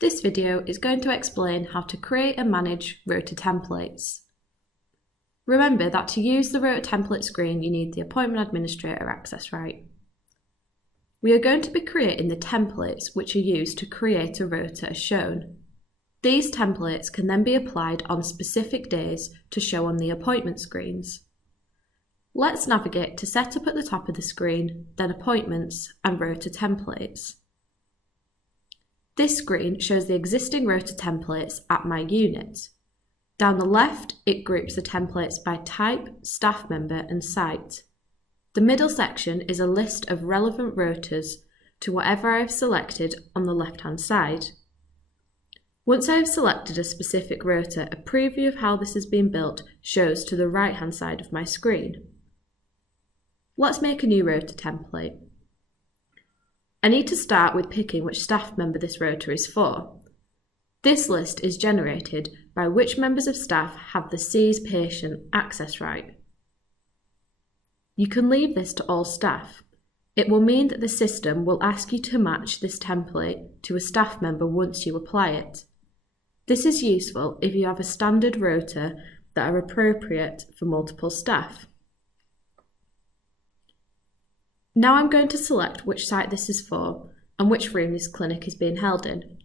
This video is going to explain how to create and manage Rota templates. Remember that to use the Rota template screen you need the appointment administrator access right. We are going to be creating the templates which are used to create a rota as shown. These templates can then be applied on specific days to show on the appointment screens. Let's navigate to Setup at the top of the screen, then Appointments and Rota Templates. This screen shows the existing rota templates at my unit. Down the left, it groups the templates by type, staff member and site. The middle section is a list of relevant rotas to whatever I have selected on the left-hand side. Once I have selected a specific rota, a preview of how this has been built shows to the right-hand side of my screen. Let's make a new rota template. I need to start with picking which staff member this rota is for. This list is generated by which members of staff have the Sees patient access right. You can leave this to all staff. It will mean that the system will ask you to match this template to a staff member once you apply it. This is useful if you have a standard rota that are appropriate for multiple staff. Now I'm going to select which site this is for and which room this clinic is being held in.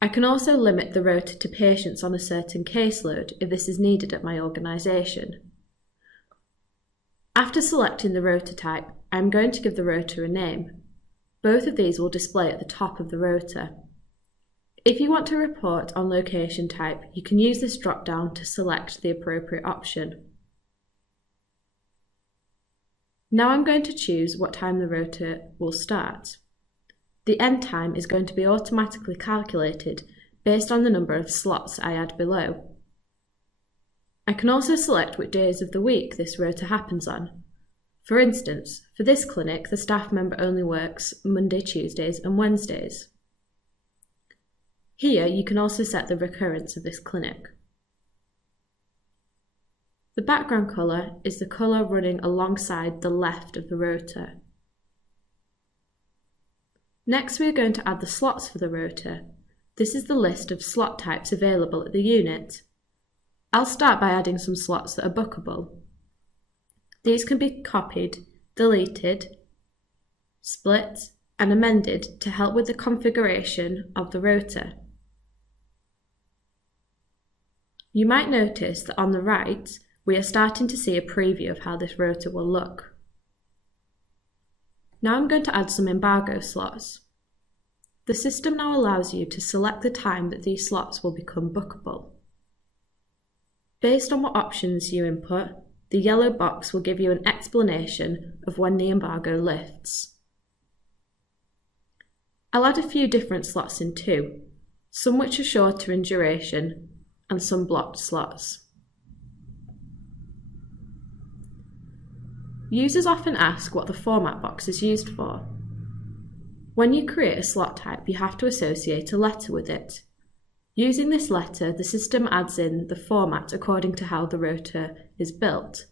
I can also limit the rota to patients on a certain caseload if this is needed at my organisation. After selecting the rota type, I am going to give the rota a name. Both of these will display at the top of the rota. If you want to report on location type, you can use this drop-down to select the appropriate option. Now I'm going to choose what time the rota will start. The end time is going to be automatically calculated based on the number of slots I add below. I can also select which days of the week this rota happens on. For instance, for this clinic, the staff member only works Monday, Tuesdays and Wednesdays. Here you can also set the recurrence of this clinic. The background colour is the colour running alongside the left of the rota. Next we are going to add the slots for the rota. This is the list of slot types available at the unit. I'll start by adding some slots that are bookable. These can be copied, deleted, split and amended to help with the configuration of the rota. You might notice that on the right we are starting to see a preview of how this rota will look. Now I'm going to add some embargo slots. The system now allows you to select the time that these slots will become bookable. Based on what options you input, the yellow box will give you an explanation of when the embargo lifts. I'll add a few different slots in too, some which are shorter in duration and some blocked slots. Users often ask what the format box is used for. When you create a slot type, you have to associate a letter with it. Using this letter, the system adds in the format according to how the rota is built.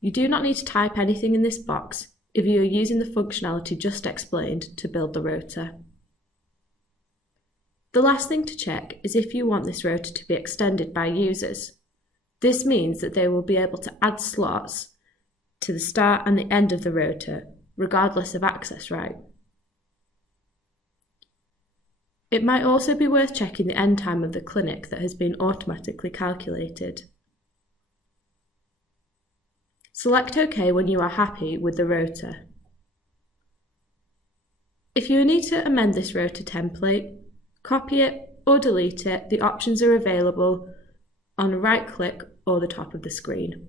You do not need to type anything in this box if you are using the functionality just explained to build the rota. The last thing to check is if you want this rota to be extended by users. This means that they will be able to add slots to the start and the end of the rota, regardless of access right. It might also be worth checking the end time of the clinic that has been automatically calculated. Select OK when you are happy with the rota. If you need to amend this rota template, copy it or delete it, the options are available on a right click or the top of the screen.